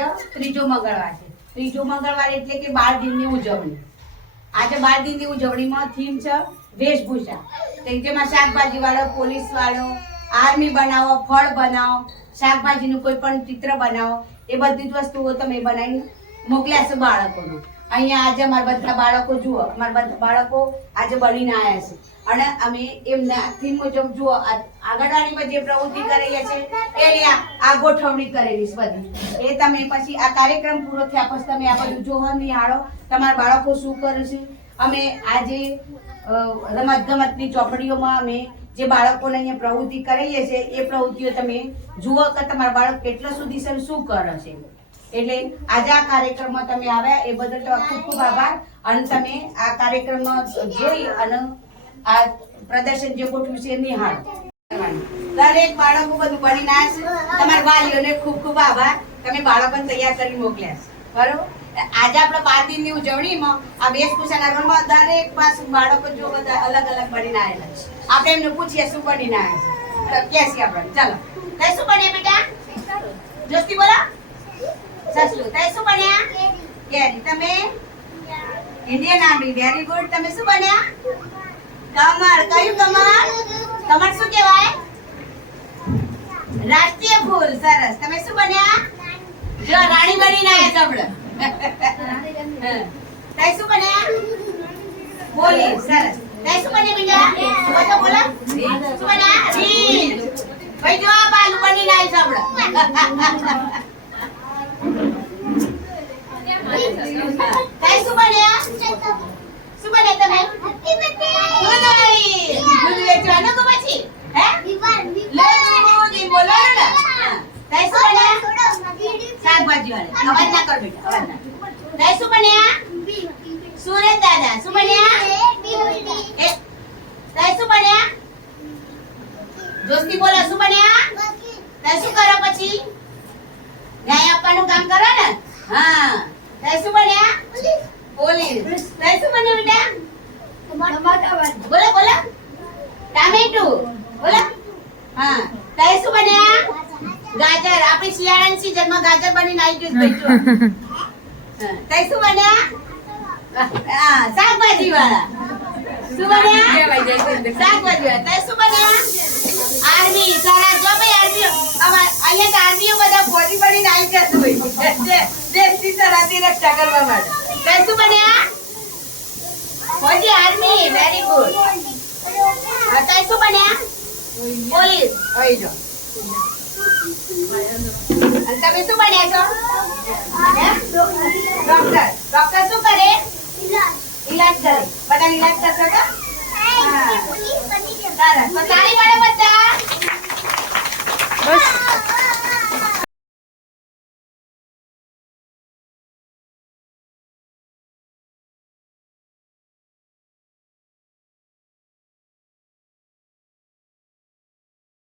આજે ત્રીજો મંગળવાર છે. ત્રીજો મંગળવાર એટલે કે બાળ દિનની ઉજવણી. આજે બાળ દિનની ઉજવણીમાં થીમ છે વેશભૂષા. જેમાં શાકભાજી વાળો, પોલીસ વાળો, આર્મી બનાવો, ફળ બનાવો, શાકભાજીનું કોઈ પણ ચિત્ર બનાવો, એ બધી જ વસ્તુઓ તમે બનાવીને મોકલ્યા છે બાળકોને. અહીંયા આજે અમારા બધા બાળકો જુઓ, અમારા બધા બાળકો આજે બનીને આવ્યા છે અને અમે એમના થીમ મુજબ જુઓ આંગણવાડીમાં જે પ્રવૃત્તિ કરેલી છે એની આ ગોઠવણી કરેલી છે બધી. એ તમે પછી આ કાર્યક્રમ પૂરો થયા પછી તમે આ બધું જોવો, નિહાળો, તમારા બાળકો શું કરે છે. અમે આજે રમત ગમતની ચોપડીઓમાં અમે જે બાળકોને અહીંયા પ્રવૃત્તિ કરેલી છે એ પ્રવૃત્તિઓ તમે જુઓ કે તમારા બાળક કેટલા સુધી શું કરે છે. એટલે આજે આ કાર્યક્રમમાં તમે આવ્યા એ બદલ તો ખૂબ ખૂબ આભાર. અને તમે આ કાર્યક્રમમાં જોઈ અને આ પ્રદર્શન જે ગોઠવ્યું છે એ નિહાળો. દરેક બાળકો બધું બનીને આવ્યા છે. તમારા વાલીઓને ખૂબ ખૂબ આભાર, તમે બાળકોને તૈયાર કરી મોકલ્યા છે. બરોબર. આજે આપણા બાળ દિનની ઉજવણીમાં આ વેશભૂષાના રોલમાં દરેક પાસે બાળકો જો બધા અલગ અલગ બનીને આવેલા છે. આપણે એમને પૂછીએ શું બનીને આવ્યા છે. ક્યાં આપણે ચાલો કઈ શું બન્યા બેટા? જોસ્તી બોલો. સસલું. તમે શું બન્યા? કેરી. તમે? Indian army. Very good. તમે શું બન્યા? કમળ. કયું કમળ? કમળ શું કહેવાય? રાષ્ટ્રીય ફૂલ. સરસ. તમે શું બન્યા? જો રાણી બનીને આવ્યા આપણે. તમે શું બન્યા? પોલીસ. સરસ. તમે શું બન્યા બેટા? બોલો બોલો. શું બન્યા? રીંછ. ભાઈ જો આ બાલુ બનીને આવ્યા આપણે. શું બન્યા? શું બન્યા તમે? દૂધ વેચવાનું કે પછી હે દૂધ બોલો ને. તઈ શું બન્યા? શાકભાજી વાળા. અવાજ ના કર બેટા, અવાજ ના. તઈ શું બન્યા? સુરેશ દાદા. શું બન્યા? તઈ શું બન્યા? જોસ્તી બોલો. શું બન્યા? તઈ શું કરો પછી? ન્યાય આપવાનું કામ કરો ને. હા. તઈ શું બન્યા? પોલીસ. તઈ શું બન્યા બેટા? બોલો બોલો. ટામેટુ. બોલો. હા. તઈ શું બન્યા? ગાજર. આપણી શિયાળાની સીઝનમાં ગાજર બનીને આવી ગયું બેટો. હા. તઈ શું બન્યા? હા, શાકભાજી વાળા. શું બન્યા? શાકભાજી વાળા. તઈ શું બન્યા? આર્મી. સરસ. જો ભાઈ આર્મી અહીંયા આર્મીઓ બધા ફોજી બનીને આવી જતું હોય દેશની સરહદની રક્ષા કરવા માટે. તઈ શું બન્યા? ફોજી. આર્મી. Very good. તઈ શું બન્યા? પોલીસ. આવી જાઓ. અને તમે શું બન્યા છો?